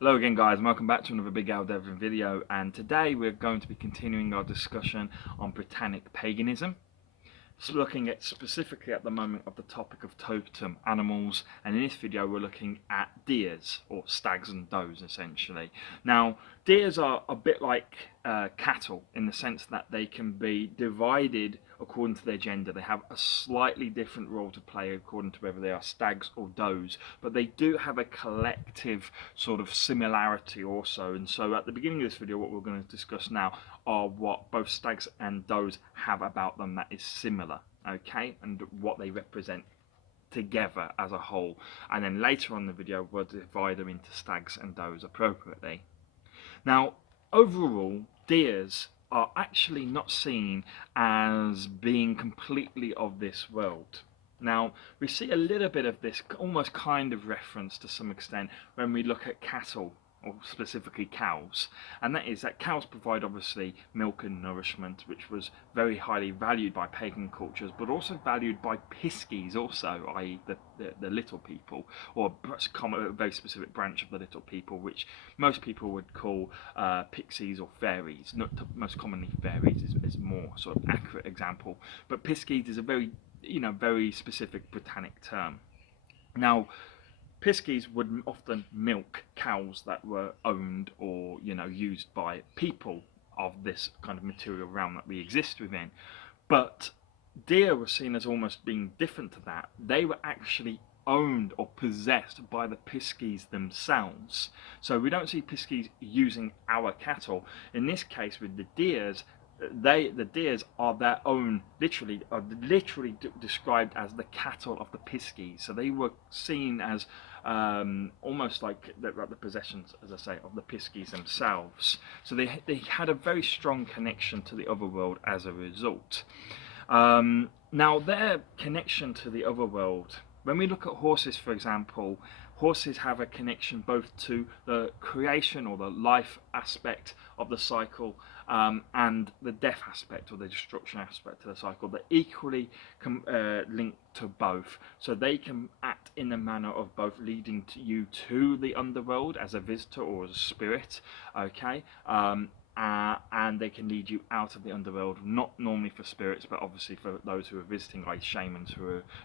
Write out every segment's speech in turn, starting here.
Hello again guys, and welcome back to another Big Al Devon video, and today we're going to be continuing our discussion on Britannic paganism. Looking at specifically at the moment of the topic of totem animals, and in this video we're looking at deers, or stags and does essentially. Now deers are a bit like cattle in the sense that they can be divided according to their gender. They have a slightly different role to play according to whether they are stags or does, but they do have a collective sort of similarity also. And so at the beginning of this video, what we're going to discuss now are what both stags and does have about them that is similar, okay, and what they represent together as a whole. And then later on in the video we'll divide them into stags and does appropriately. Now overall, deers are actually not seen as being completely of this world. Now, we see a little bit of this almost kind of reference to some extent when we look at cattle, or specifically cows, and that is that cows provide obviously milk and nourishment, which was very highly valued by pagan cultures, but also valued by piskies also, i.e. the little people, or a very specific branch of the little people, which most people would call pixies or fairies. Not most commonly fairies is more sort of accurate example, but piskies is a very specific Britannic term. Now piskies would often milk cows that were owned or used by people of this kind of material realm that we exist within. But deer were seen as almost being different to that. They were actually owned or possessed by the piskies themselves. So we don't see piskies using our cattle. In this case with the deers, the deers are their own, literally described as the cattle of the piskies. So they were seen as almost like the possessions, as I say, of the piskies themselves. So they had a very strong connection to the other world as a result. Now their connection to the other world, when we look at horses for example, horses have a connection both to the creation or the life aspect of the cycle, and the death aspect or the destruction aspect of the cycle. They're equally linked to both, so they can act in the manner of both leading you to the underworld as a visitor or as a spirit, okay, and they can lead you out of the underworld, not normally for spirits, but obviously for those who are visiting, like shamans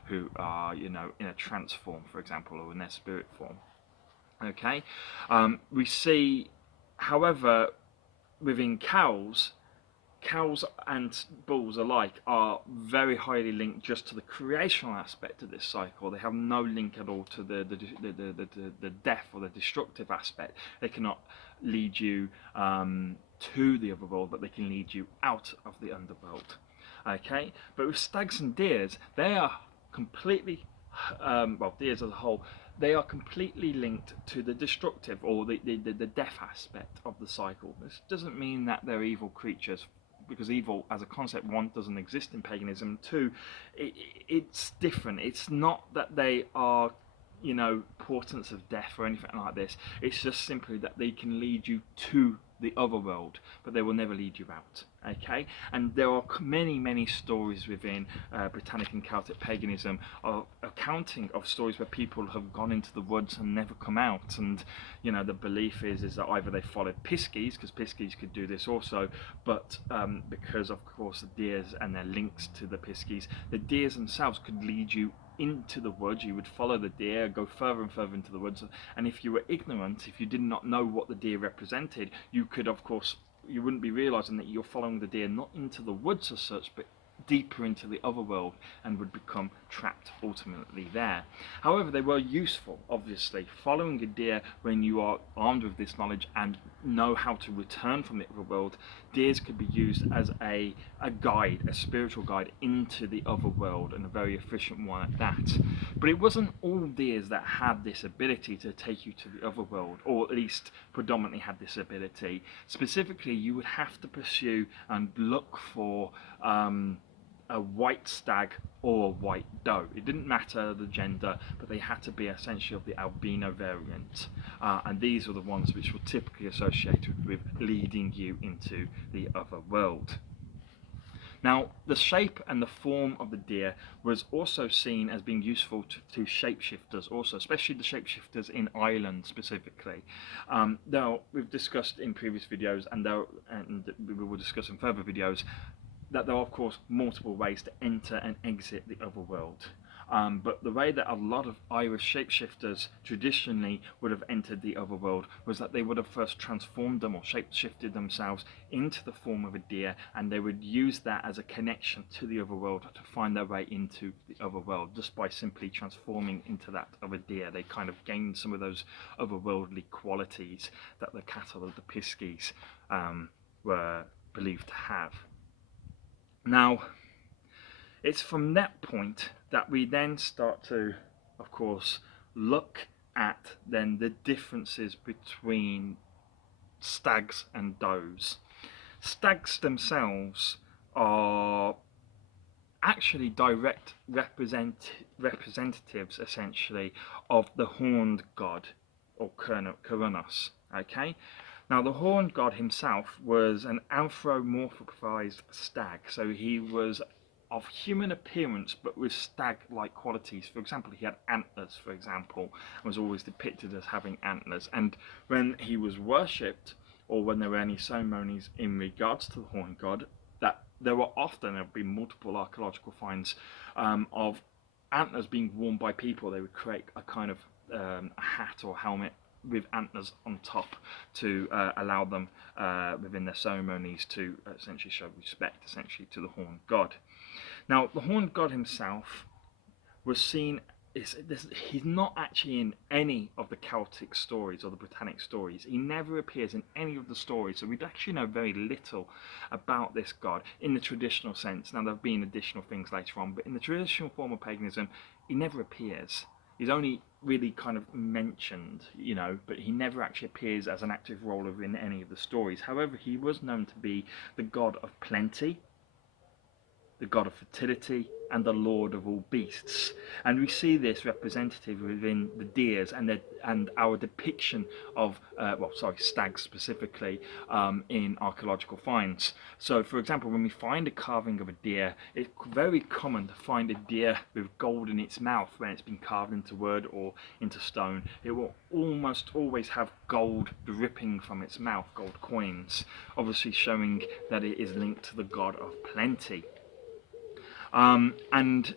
who are in a trance form, for example, or in their spirit form. Okay, we see, however, within cows and bulls alike are very highly linked just to the creational aspect of this cycle. They have no link at all to the death or the destructive aspect. They cannot lead you to the otherworld, but they can lead you out of the underworld. Okay, but with stags and deers, they are completely deers as a whole, they are completely linked to the destructive or the death aspect of the cycle. This doesn't mean that they're evil creatures, because evil as a concept, one, doesn't exist in paganism, two, it's different. It's not that they are portents of death or anything like this. It's just simply that they can lead you to the other world, but they will never lead you out. Okay, and there are many stories within Britannic and Celtic paganism of accounting of stories where people have gone into the woods and never come out, and the belief is that either they followed piskies, because piskies could do this also, but because of course the deers and their links to the piskies, the deers themselves could lead you into the woods. You would follow the deer, go further and further into the woods, and if you were ignorant, if you did not know what the deer represented, you wouldn't be realizing that you're following the deer not into the woods as such, but deeper into the other world, and would become trapped ultimately there. However, they were useful, obviously. Following a deer, when you are armed with this knowledge and know how to return from the other world, deers could be used as a guide, a spiritual guide into the other world, and a very efficient one at that. But it wasn't all deers that had this ability to take you to the other world, or at least predominantly had this ability. Specifically, you would have to pursue and look for a white stag or a white doe. It didn't matter the gender, but they had to be essentially of the albino variant, and these were the ones which were typically associated with leading you into the other world. Now, the shape and the form of the deer was also seen as being useful to shapeshifters also, especially the shapeshifters in Ireland specifically. Now, we've discussed in previous videos, and we will discuss in further videos, that there are of course multiple ways to enter and exit the otherworld. But the way that a lot of Irish shapeshifters traditionally would have entered the otherworld was that they would have first transformed them or shapeshifted themselves into the form of a deer, and they would use that as a connection to the otherworld to find their way into the otherworld. Just by simply transforming into that of a deer, they kind of gained some of those otherworldly qualities that the cattle of the Piskies were believed to have. Now, it's from that point that we then start to, of course, look at then the differences between stags and does. Stags themselves are actually direct representatives, essentially, of the horned god, or Cernunnos. Okay. Now, the horned god himself was an anthropomorphized stag, so he was of human appearance but with stag-like qualities. For example, he had antlers, for example, and was always depicted as having antlers. And when he was worshipped, or when there were any ceremonies in regards to the horned god, that there have been multiple archaeological finds of antlers being worn by people. They would create a kind of a hat or helmet with antlers on top to allow them within their ceremonies to essentially show respect essentially to the horned god. Now, the horned god himself was seen, he's not actually in any of the Celtic stories or the Britannic stories. He never appears in any of the stories, so we actually know very little about this god in the traditional sense. Now, there have been additional things later on, but in the traditional form of paganism, he never appears. He's only really kind of mentioned, but he never actually appears as an active role in any of the stories. However, he was known to be the god of plenty, the god of fertility, and the lord of all beasts. And we see this representative within the deers and our depiction of stags specifically in archaeological finds. So, for example, when we find a carving of a deer, it's very common to find a deer with gold in its mouth when it's been carved into wood or into stone. It will almost always have gold dripping from its mouth, gold coins, obviously showing that it is linked to the god of plenty. And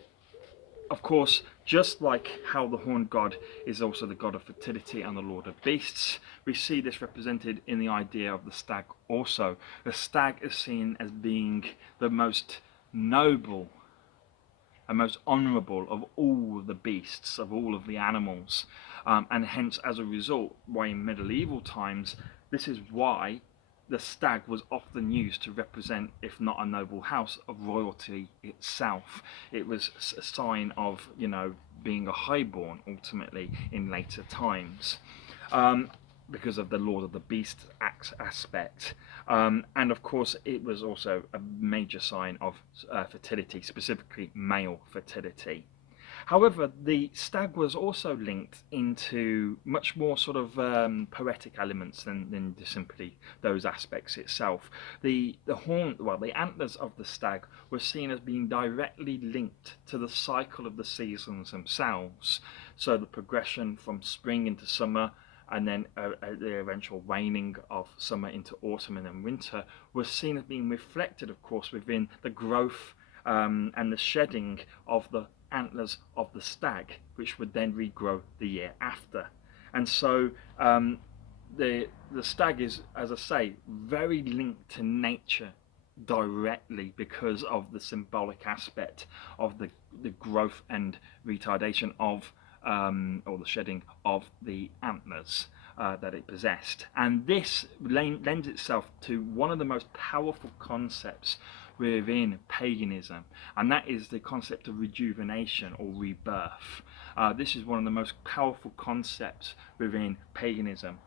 of course, just like how the horned god is also the god of fertility and the lord of beasts, we see this represented in the idea of the stag also. The stag is seen as being the most noble and most honourable of all the beasts, of all of the animals. And hence, as a result, why in medieval times, this is why the stag was often used to represent, if not a noble house, of royalty itself. It was a sign of, being a highborn ultimately in later times, because of the Lord of the Beast aspect. And of course, it was also a major sign of fertility, specifically male fertility. However, the stag was also linked into much more sort of poetic elements than just simply those aspects itself. The antlers of the stag were seen as being directly linked to the cycle of the seasons themselves. So the progression from spring into summer, and then the eventual waning of summer into autumn and then winter, was seen as being reflected, of course, within the growth and the shedding of the antlers of the stag, which would then regrow the year after. And so the stag is, as I say, very linked to nature directly because of the symbolic aspect of the growth and retardation of or the shedding of the antlers that it possessed. And this lends itself to one of the most powerful concepts within paganism, and that is the concept of rejuvenation or rebirth. This is one of the most powerful concepts within paganism.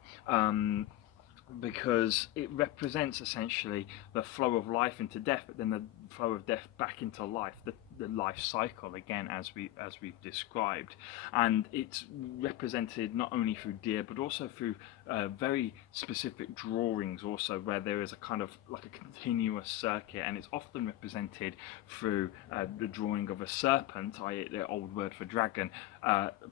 because it represents essentially the flow of life into death, but then the flow of death back into life, the life cycle again, as we've described. And it's represented not only through deer but also through very specific drawings also, where there is a kind of like a continuous circuit, and it's often represented through the drawing of a serpent, i.e. the old word for dragon,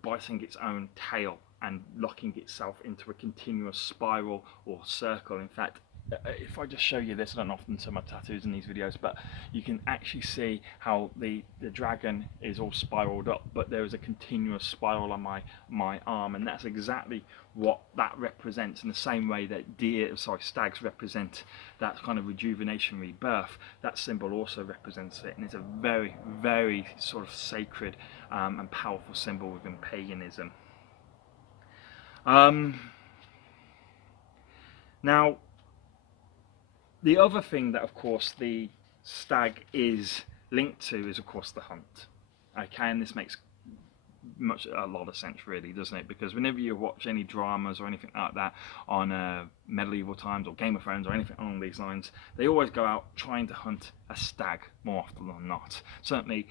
biting its own tail and locking itself into a continuous spiral or circle. In fact, if I just show you this, I don't often show my tattoos in these videos, but you can actually see how the dragon is all spiraled up, but there is a continuous spiral on my arm, and that's exactly what that represents. In the same way that stags represent that kind of rejuvenation, rebirth, that symbol also represents it, and it's a very, very sort of sacred and powerful symbol within paganism. Now, the other thing that, of course, the stag is linked to is, of course, the hunt. Okay, and this makes a lot of sense, really, doesn't it? Because whenever you watch any dramas or anything like that on medieval times or Game of Thrones or anything along these lines, they always go out trying to hunt a stag more often than not. Certainly,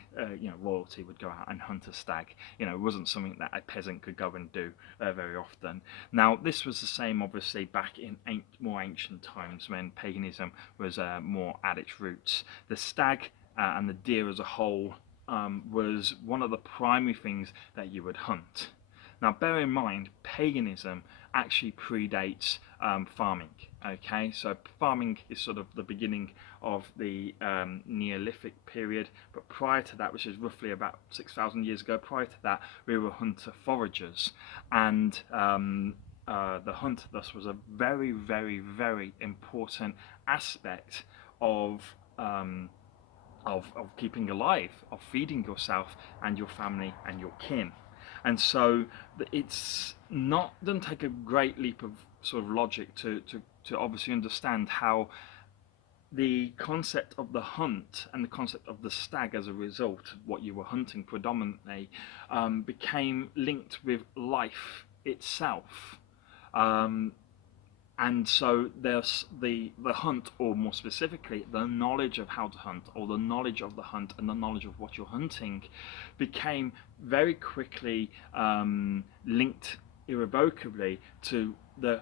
royalty would go out and hunt a stag. It wasn't something that a peasant could go and do very often. Now, this was the same, obviously, back in more ancient times when paganism was more at its roots. The stag and the deer as a whole was one of the primary things that you would hunt. Now, bear in mind, paganism actually predates farming. Okay, so farming is sort of the beginning of the Neolithic period, but prior to that, which is roughly about 6,000 years ago, prior to that, we were hunter-foragers, and the hunt thus was a very, very, very important aspect of keeping alive, of feeding yourself and your family and your kin. And so doesn't take a great leap of sort of logic to obviously understand how the concept of the hunt and the concept of the stag as a result, what you were hunting predominantly, became linked with life itself. And so there's the hunt, or more specifically, the knowledge of how to hunt, or the knowledge of the hunt and the knowledge of what you're hunting, became very quickly linked irrevocably to the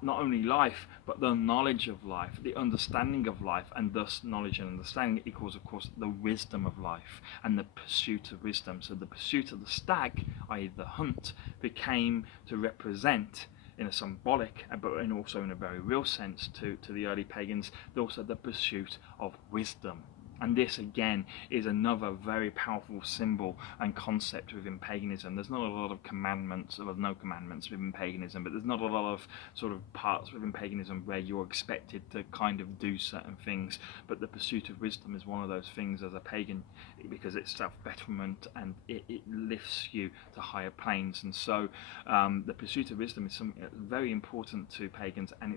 not only life, but the knowledge of life, the understanding of life, and thus knowledge and understanding equals, of course, the wisdom of life and the pursuit of wisdom. So the pursuit of the stag, i.e. the hunt, became to represent, in a symbolic but also in a very real sense to the early pagans, also the pursuit of wisdom. And this again is another very powerful symbol and concept within paganism. There's not a lot of commandments, or no commandments within paganism, but there's not a lot of sort of parts within paganism where you're expected to kind of do certain things. But the pursuit of wisdom is one of those things as a pagan, because it's self-betterment and it lifts you to higher planes. And so the pursuit of wisdom is something very important to pagans, and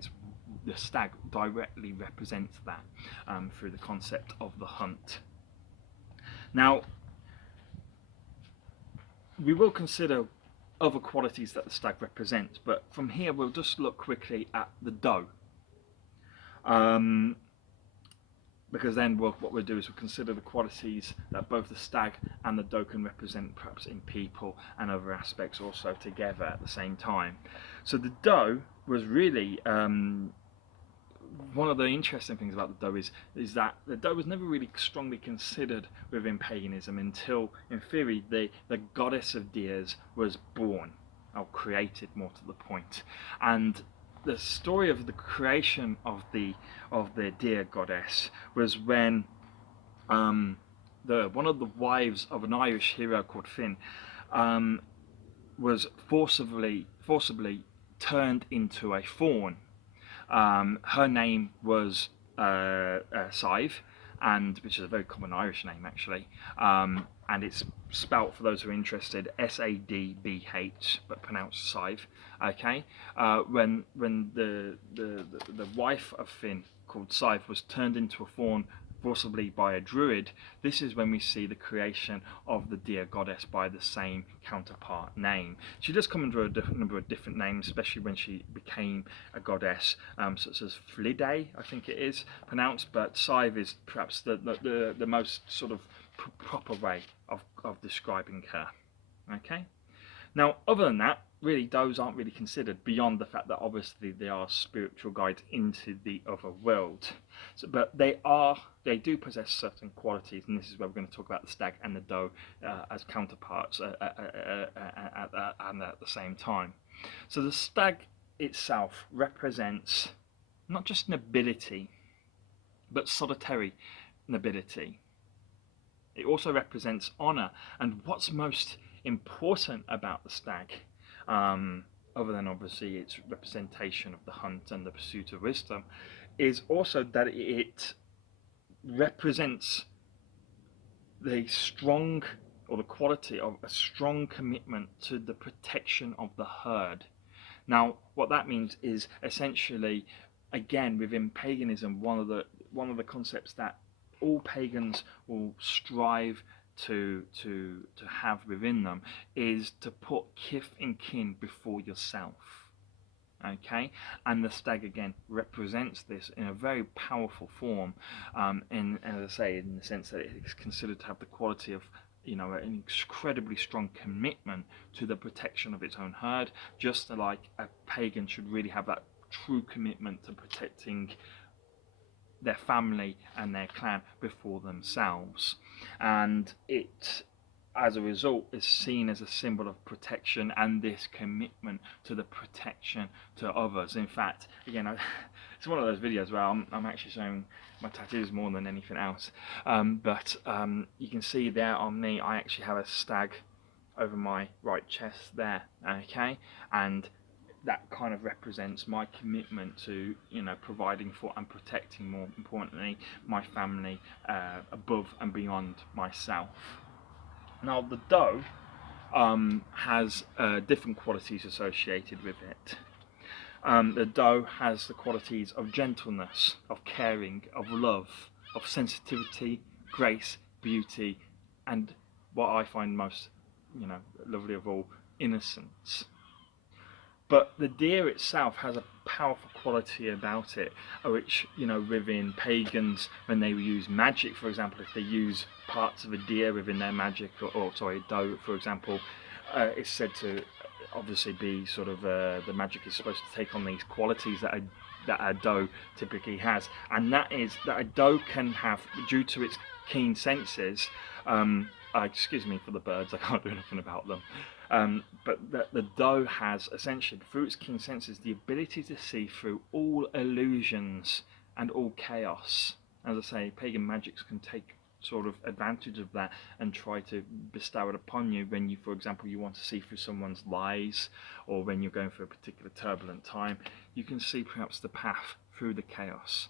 the stag directly represents that through the concept of the hunt. Now, we will consider other qualities that the stag represents, but from here we'll just look quickly at the doe, because then what we'll do is we'll consider the qualities that both the stag and the doe can represent, perhaps in people and other aspects also together at the same time. So the doe was really one of the interesting things about the doe is that the doe was never really strongly considered within paganism until, in theory, the goddess of deers was born, or created more to the point. And the story of the creation of the deer goddess was when one of the wives of an Irish hero called Finn was forcibly turned into a fawn. Her name was Subscibe, which is a very common Irish name actually, and it's spelt, for those who are interested, Sadbh, but pronounced Subscibe. Okay, when the wife of Finn, called Subscibe, was turned into a fawn possibly by a druid, this is when we see the creation of the deer goddess by the same counterpart name. She does come under a number of different names, especially when she became a goddess, such as Flide, I think it is pronounced, but Subscibe is perhaps the most sort of proper way of describing her. Okay. Now, other than that, really, those aren't really considered beyond the fact that obviously they are spiritual guides into the other world. So, but they do possess certain qualities, and this is where we're going to talk about the stag and the doe as counterparts and at the same time. So the stag itself represents not just nobility, but solitary nobility. It also represents honor, and what's most important about the stag, other than obviously its representation of the hunt and the pursuit of wisdom, is also that it represents the strong, or the quality of a strong commitment to the protection of the herd. Now, what that means is essentially, again, within paganism, one of the concepts that all pagans will strive to have within them is to put kith and kin before yourself. Okay, and the stag again represents this in a very powerful form, as I say, in the sense that it is considered to have the quality of, you know, an incredibly strong commitment to the protection of its own herd, just like a pagan should really have that true commitment to protecting their family and their clan before themselves. And it, as a result, is seen as a symbol of protection and this commitment to the protection to others. In fact, again, it's one of those videos where I'm actually showing my tattoos more than anything else, but you can see there on me I actually have a stag over my right chest there, okay, and that kind of represents my commitment to, you know, providing for and protecting, more importantly, my family above and beyond myself. Now, the doe has different qualities associated with it. The doe has the qualities of gentleness, of caring, of love, of sensitivity, grace, beauty, and what I find most, you know, lovely of all, innocence. But the deer itself has a powerful quality about it, which, you know, within pagans, when they use magic, for example, if they use parts of a deer within their magic, or sorry, a doe, for example, it's said to obviously be sort of the magic is supposed to take on these qualities that a doe typically has, and that is that a doe can have, due to its keen senses. Excuse me for the birds, I can't do anything about them. But the doe has essentially, through its keen senses, the ability to see through all illusions and all chaos. As I say, pagan magics can take sort of advantage of that and try to bestow it upon you when you, for example, you want to see through someone's lies, or when you're going through a particular turbulent time, you can see perhaps the path through the chaos.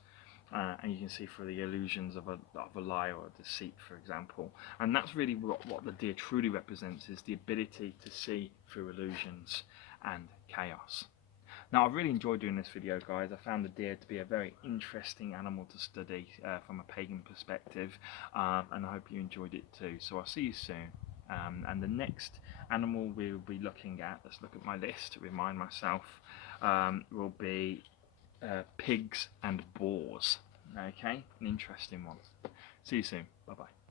And you can see through the illusions of a lie or a deceit, for example. And that's really what the deer truly represents, is the ability to see through illusions and chaos. Now, I've really enjoyed doing this video, guys. I found the deer to be a very interesting animal to study from a pagan perspective, and I hope you enjoyed it too. So I'll see you soon. And the next animal we'll be looking at, let's look at my list to remind myself, will be pigs and boars. Okay, an interesting one. See you soon. Bye bye.